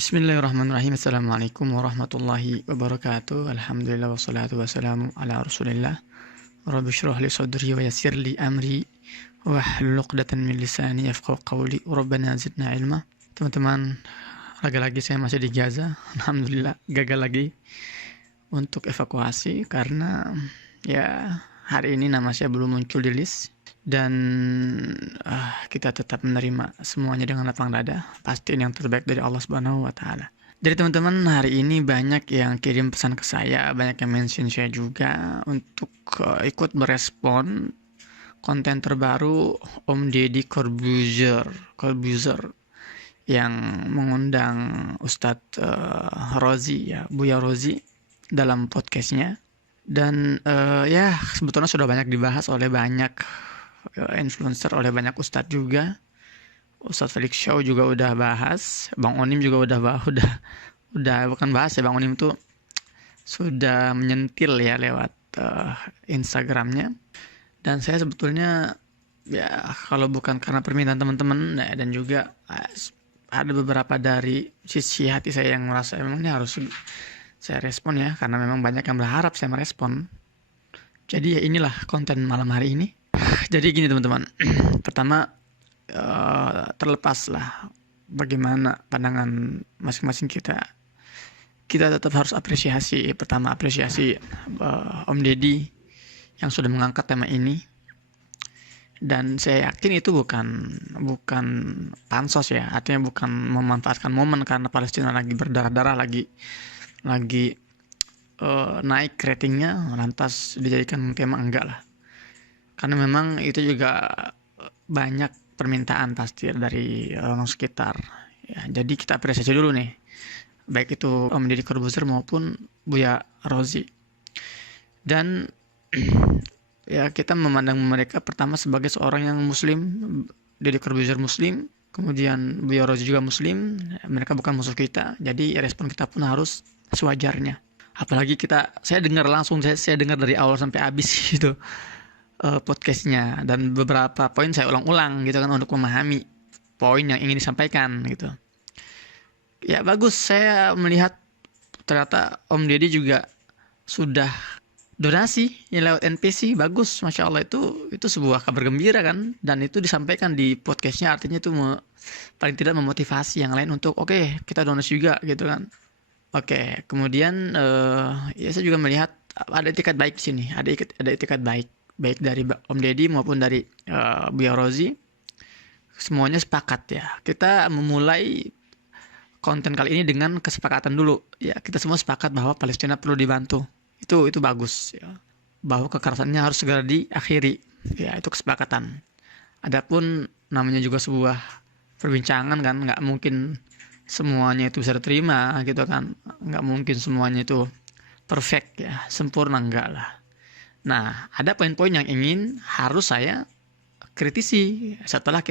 Bismillahirrahmanirrahim. Assalamualaikum warahmatullahi wabarakatuh. Alhamdulillah wassalatu wassalamu ala Rasulillah. Rabbi shrah li sadri wa yassir li amri wahlul 'uqdatam min lisani yafqahu qawli. Rabbana zidna ilma. Teman-teman, lagi-lagi saya masih di Gaza. Alhamdulillah gagal lagi untuk evakuasi karena hari ini nama saya belum muncul di list. Dan kita tetap menerima semuanya dengan lapang dada. Pasti ini yang terbaik dari Allah Subhanahu wa Ta'ala. Jadi teman-teman, hari ini banyak yang kirim pesan ke saya, banyak yang mention saya juga untuk ikut berespon konten terbaru Om Deddy Corbuzier yang mengundang Ustadz Rozi, Buya Rozi dalam podcastnya. Dan sebetulnya sudah banyak dibahas oleh banyak influencer, oleh banyak ustadz juga. Ustadz Felix Shaw juga udah bahas, Bang Onim juga udah bukan bahas ya, Bang Onim tuh sudah menyentil ya lewat Instagramnya. Dan saya sebetulnya kalau bukan karena permintaan teman-teman dan juga ada beberapa dari sisi hati saya yang merasa memang ini harus saya respon ya, karena memang banyak yang berharap saya merespon. Jadi inilah konten malam hari ini. Jadi gini teman-teman, pertama terlepaslah bagaimana pandangan masing-masing kita tetap harus apresiasi. Pertama apresiasi Om Deddy yang sudah mengangkat tema ini, dan saya yakin itu bukan pansos ya, artinya bukan memanfaatkan momen karena Palestina lagi berdarah-darah, lagi naik ratingnya lantas dijadikan tema, enggak lah. Karena memang itu juga banyak permintaan pasti dari orang sekitar. Ya, jadi kita apresiasi dulu nih, baik itu Om Deddy Corbuzier maupun Buya Rozi. Dan kita memandang mereka pertama sebagai seorang yang Muslim. Deddy Corbuzier Muslim, kemudian Buya Rozi juga Muslim. Mereka bukan musuh kita. Jadi respon kita pun harus sewajarnya. Apalagi saya dengar langsung, saya dengar dari awal sampai habis gitu podcastnya, dan beberapa poin saya ulang-ulang gitu kan untuk memahami poin yang ingin disampaikan gitu. Ya bagus, saya melihat ternyata Om Deddy juga sudah donasi ya lewat NPC, bagus, masya Allah, itu sebuah kabar gembira kan, dan itu disampaikan di podcastnya, artinya itu paling tidak memotivasi yang lain untuk oke, kita donasi juga gitu kan. Oke, kemudian saya juga melihat ada etikat baik di sini, ada etikat baik dari Om Deddy maupun dari Buya Rozi. Semuanya sepakat ya. Kita memulai konten kali ini dengan kesepakatan dulu. Ya, kita semua sepakat bahwa Palestina perlu dibantu. Itu bagus ya. Bahwa kekerasannya harus segera diakhiri. Ya, itu kesepakatan. Adapun namanya juga sebuah perbincangan kan, nggak mungkin semuanya itu bisa diterima gitu kan. Nggak mungkin semuanya itu perfect ya, sempurna, enggak lah. Nah, ada poin-poin yang harus saya kritisi setelah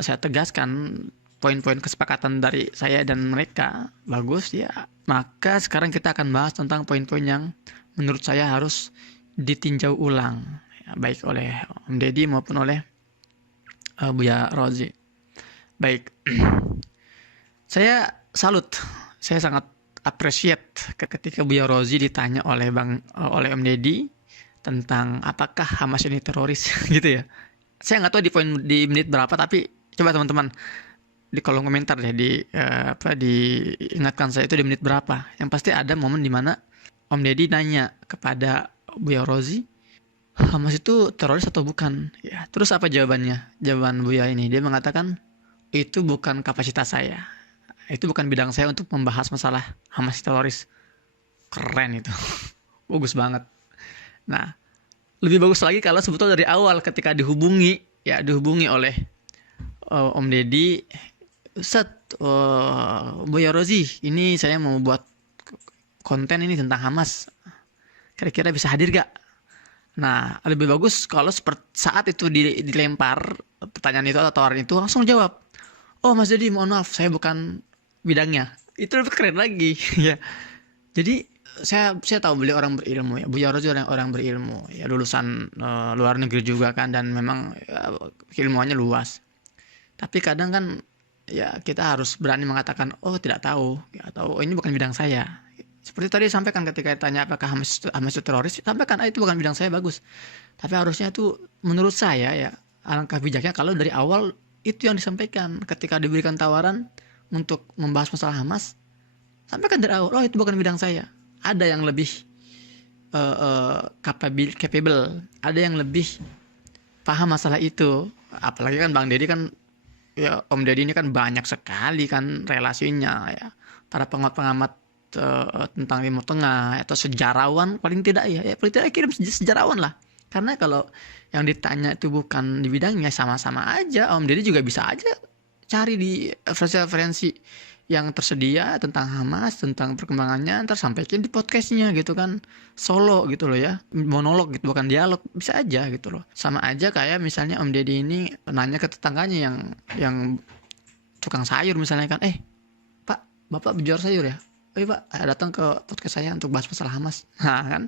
saya tegaskan poin-poin kesepakatan dari saya dan mereka. Bagus ya. Maka sekarang kita akan bahas tentang poin-poin yang menurut saya harus ditinjau ulang ya, baik oleh Om Deddy maupun oleh Buya Rozi. Baik. Saya salut. Saya sangat appreciate ketika Buya Rozi ditanya oleh Om Deddy tentang apakah Hamas ini teroris gitu ya. Saya nggak tahu di menit berapa, tapi coba teman-teman di kolom komentar deh diingatkan saya itu di menit berapa. Yang pasti ada momen di mana Om Deddy nanya kepada Buya Rozi, Hamas itu teroris atau bukan? Ya, terus apa jawabannya? Jawaban Buya ini, dia mengatakan itu bukan kapasitas saya. Itu bukan bidang saya untuk membahas masalah Hamas teroris. Keren itu. Bagus banget. Nah, lebih bagus lagi kalau sebetulnya dari awal ketika dihubungi oleh Om Deddy, Buya Rozi, ini saya mau buat konten ini tentang Hamas. Kira-kira bisa hadir gak? Nah, lebih bagus kalau saat itu dilempar pertanyaan itu atau tawaran itu langsung jawab. Oh Mas Deddy, mohon maaf, saya bukan bidangnya. Itu lebih keren lagi ya. Jadi saya tahu beliau orang berilmu ya. Buya Rozi orang berilmu ya, lulusan luar negeri juga kan, dan memang ilmuannya luas. Tapi kadang kan ya kita harus berani mengatakan oh tidak tahu ya, atau oh, ini bukan bidang saya. Seperti tadi sampaikan ketika ditanya apakah Hamas itu teroris, sampaikan itu bukan bidang saya, bagus. Tapi harusnya itu menurut saya ya alangkah bijaknya kalau dari awal itu yang disampaikan ketika diberikan tawaran untuk membahas masalah Hamas, sampaikan dari awal oh itu bukan bidang saya. Ada yang lebih capable, ada yang lebih paham masalah itu. Apalagi kan Bang Deddy kan ya, Om Deddy ini kan banyak sekali kan relasinya ya. Para pengamat tentang Timur Tengah atau sejarawan paling tidak ya paling tidak kirim sejarawan lah. Karena kalau yang ditanya itu bukan di bidangnya, sama-sama aja. Om Deddy juga bisa aja cari di referensi yang tersedia tentang Hamas, tentang perkembangannya, ntar sampaikan di podcastnya gitu kan, solo gitu loh ya, monolog gitu, bukan dialog, bisa aja gitu loh. Sama aja kayak misalnya Om Deddy ini nanya ke tetangganya yang tukang sayur misalnya kan, Pak, Bapak berjual sayur ya? Oh iya Pak, datang ke podcast saya untuk bahas masalah Hamas. Nah kan,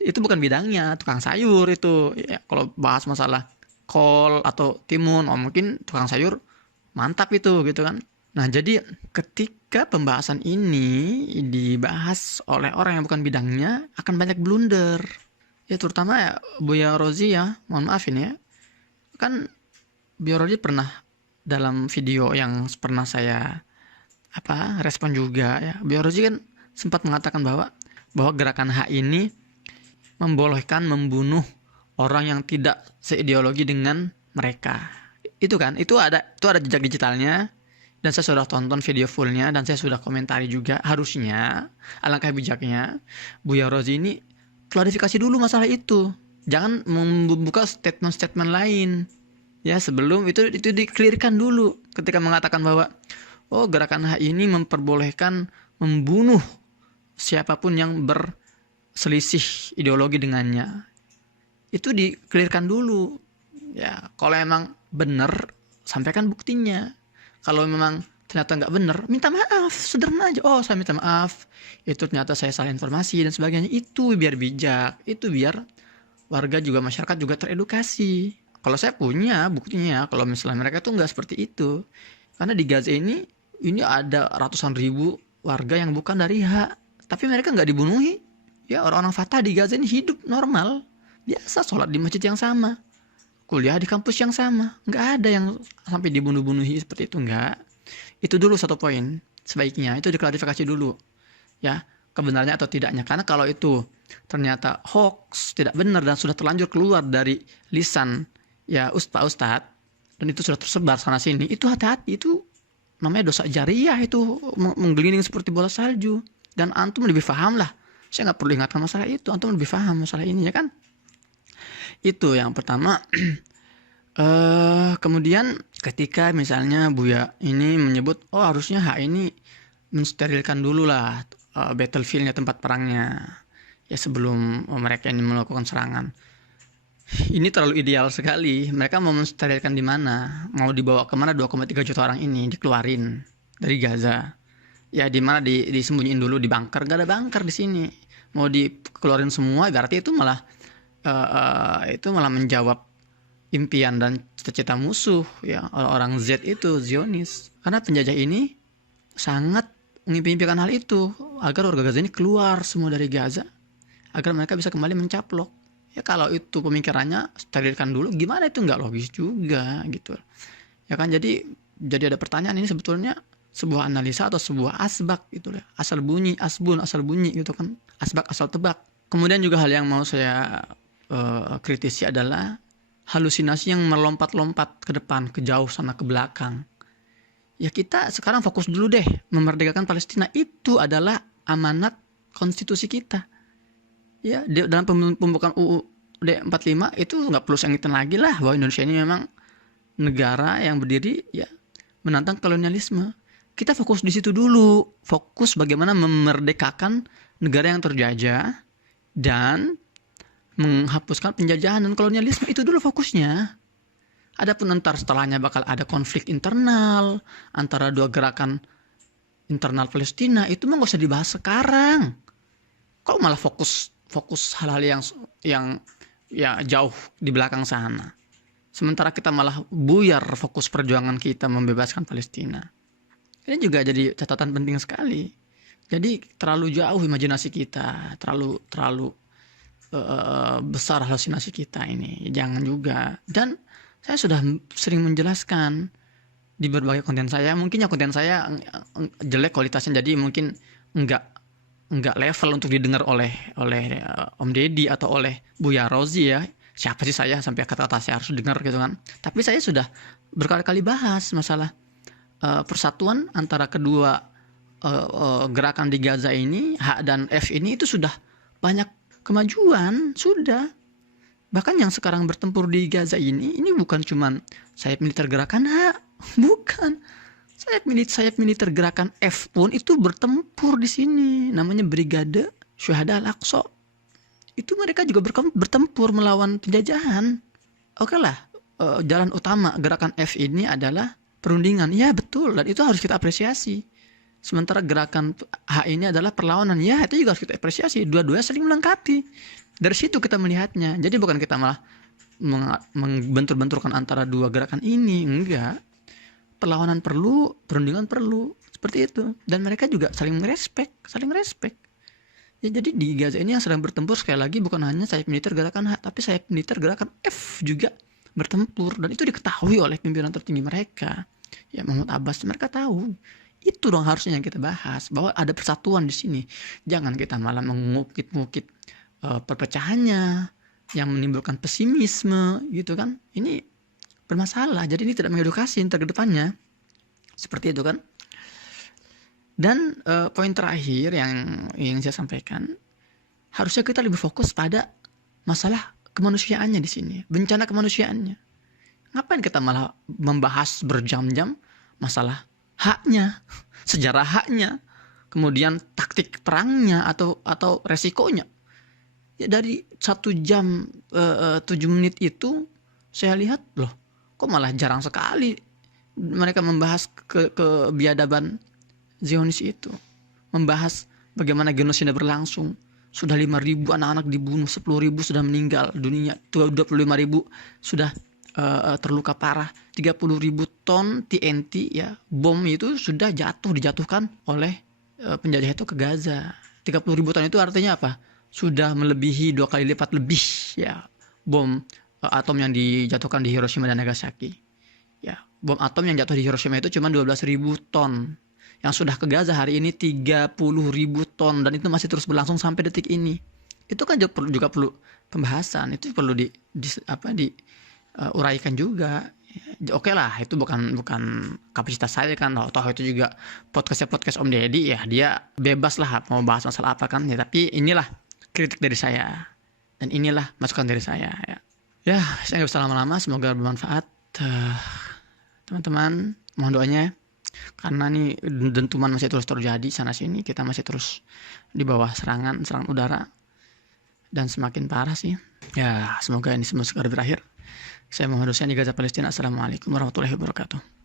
itu bukan bidangnya, tukang sayur itu. Ya, kalau bahas masalah kol atau timun, mungkin tukang sayur mantap itu gitu kan. Nah, jadi ketika pembahasan ini dibahas oleh orang yang bukan bidangnya, akan banyak blunder. Ya, terutama ya Buya Rozi ya, mohon maaf ini ya. Kan Buya Rozi pernah dalam video yang pernah saya respon juga ya. Buya Rozi kan sempat mengatakan bahwa gerakan hak ini membolehkan membunuh orang yang tidak seideologi dengan mereka. Itu kan, itu ada jejak digitalnya. Dan saya sudah tonton video fullnya dan saya sudah komentari juga. Harusnya alangkah bijaknya Buya Rozi ini klarifikasi dulu masalah itu. Jangan membuka statement-statement lain. Ya, sebelum itu di-clearkan dulu ketika mengatakan bahwa oh gerakan hak ini memperbolehkan membunuh siapapun yang berselisih ideologi dengannya. Itu di-clearkan dulu. Ya, kalau emang benar sampaikan buktinya. Kalau memang ternyata nggak benar, minta maaf, sederhana aja. Oh, saya minta maaf. Itu ternyata saya salah informasi dan sebagainya. Itu biar bijak. Itu biar warga juga, masyarakat juga teredukasi. Kalau saya punya buktinya, kalau misalnya mereka tuh nggak seperti itu. Karena di Gaza ini ada ratusan ribu warga yang bukan dari hak. Tapi mereka nggak dibunuhi. Ya, orang-orang Fatah di Gaza ini hidup normal. Biasa sholat di masjid yang sama. Kuliah di kampus yang sama, nggak ada yang sampai dibunuh-bunuhi seperti itu, nggak. Itu dulu satu poin, sebaiknya itu diklarifikasi dulu, ya kebenarannya atau tidaknya. Karena kalau itu ternyata hoax, tidak benar dan sudah terlanjur keluar dari lisan ya ustadz dan itu sudah tersebar sana sini, itu hati-hati, itu namanya dosa jariah, itu menggelinding seperti bola salju. Dan antum lebih paham lah, saya nggak perlu ingatkan masalah itu, antum lebih paham masalah ini ya kan. Itu yang pertama. Kemudian ketika misalnya Buya ini menyebut oh harusnya hak ini mensterilkan dulu lah battlefieldnya, tempat perangnya ya sebelum mereka ini melakukan serangan. Ini terlalu ideal sekali. Mereka mau mensterilkan di mana? Mau dibawa kemana 2,3 juta orang ini dikeluarin dari Gaza? Ya di mana disembunyiin dulu di bunker? Gak ada bunker di sini. Mau dikeluarin semua berarti itu malah menjawab impian dan cita-cita musuh ya, orang Z itu, Zionis. Karena penjajah ini sangat mengimpi-impikan hal itu, agar warga Gaza ini keluar semua dari Gaza, agar mereka bisa kembali mencaplok. Ya kalau itu pemikirannya sterilkan dulu, gimana itu nggak logis juga gitu. Ya kan, jadi ada pertanyaan, ini sebetulnya sebuah analisa atau sebuah asbak gitu ya. Asal bunyi, asal bunyi gitu kan. Asbak asal tebak. Kemudian juga hal yang mau saya kritisi adalah halusinasi yang melompat-lompat ke depan, ke jauh sana, ke belakang. Ya kita sekarang fokus dulu deh memerdekakan Palestina. Itu adalah amanat konstitusi kita. Ya, dalam pembukaan UUD 45 itu nggak perlu saya ingetin lagi lah bahwa Indonesia ini memang negara yang berdiri ya menantang kolonialisme. Kita fokus di situ dulu, fokus bagaimana memerdekakan negara yang terjajah dan menghapuskan penjajahan dan kolonialisme. Itu dulu fokusnya. Adapun ntar setelahnya bakal ada konflik internal antara dua gerakan internal Palestina, itu mah gak usah dibahas sekarang. Kok malah fokus hal-hal yang ya jauh di belakang sana. sementara kita malah buyar fokus perjuangan kita membebaskan Palestina. Ini juga jadi catatan penting sekali. Jadi terlalu jauh imajinasi kita, terlalu besar halusinasi kita ini. Jangan juga. Dan saya sudah sering menjelaskan di berbagai konten saya. Mungkin ya konten saya jelek kualitasnya, jadi mungkin enggak level untuk didengar oleh Om Deddy atau oleh Buya Rozi ya. Siapa sih saya sampai kata-kata saya harus dengar gitu kan. Tapi saya sudah berkali-kali bahas masalah persatuan antara kedua gerakan di Gaza ini, H dan F ini, itu sudah banyak kemajuan, sudah. Bahkan yang sekarang bertempur di Gaza ini bukan cuman sayap militer gerakan H, bukan. Sayap militer gerakan F pun itu bertempur di sini, namanya Brigade Syuhada Al-Aqsa. Itu mereka juga bertempur melawan penjajahan. Oke lah, jalan utama gerakan F ini adalah perundingan. Ya betul, dan itu harus kita apresiasi. Sementara gerakan H ini adalah perlawanan. Ya itu juga harus kita apresiasi. Dua-duanya saling melengkapi. Dari situ kita melihatnya. Jadi bukan kita malah membentur-benturkan antara dua gerakan ini. Enggak. Perlawanan perlu, perundingan perlu. Seperti itu. Dan mereka juga saling respect. Ya, jadi di Gaza ini yang sedang bertempur sekali lagi bukan hanya sayap militer gerakan H, tapi sayap militer gerakan F juga bertempur. Dan itu diketahui oleh pimpinan tertinggi mereka. Ya Mahmud Abbas, mereka tahu. Itu dong harusnya yang kita bahas, bahwa ada persatuan di sini. Jangan kita malah mengungkit-ungkit perpecahannya yang menimbulkan pesimisme gitu kan. Ini bermasalah. Jadi ini tidak mengedukasi ke depannya. Seperti itu kan. Dan poin terakhir yang saya sampaikan, harusnya kita lebih fokus pada masalah kemanusiaannya di sini, bencana kemanusiaannya. Ngapain kita malah membahas berjam-jam masalah haknya, sejarah haknya, kemudian taktik perangnya atau resikonya. Ya dari 1 jam 7 menit itu saya lihat loh, kok malah jarang sekali mereka membahas kebiadaban Zionis itu, membahas bagaimana genosida berlangsung. Sudah 5.000 anak-anak dibunuh, 10.000 sudah meninggal dunia, 25.000 sudah terluka parah, 30.000 ton TNT ya, bom itu sudah dijatuhkan oleh penjajah itu ke Gaza. 30.000 ton itu artinya apa? Sudah melebihi 2 kali lipat lebih ya bom atom yang dijatuhkan di Hiroshima dan Nagasaki. Ya, bom atom yang jatuh di Hiroshima itu cuma 12.000 ton. Yang sudah ke Gaza hari ini 30.000 ton, dan itu masih terus berlangsung sampai detik ini. Itu kan juga perlu pembahasan, itu perlu uraikan juga. Oke lah, itu bukan kapasitas saya kan. Toh itu juga podcast Om Deddy ya, dia bebas lah mau bahas masalah apa kan ya. Tapi inilah kritik dari saya, dan inilah masukan dari saya ya. Ya, saya nggak bisa lama-lama, semoga bermanfaat. Teman-teman, mohon doanya, karena nih dentuman masih terus terjadi sana sini, kita masih terus di bawah serangan udara, dan semakin parah sih. Ya, semoga ini semua segera berakhir. Saya Muhammad Hussein di Gaza, Palestina. Assalamualaikum warahmatullahi wabarakatuh.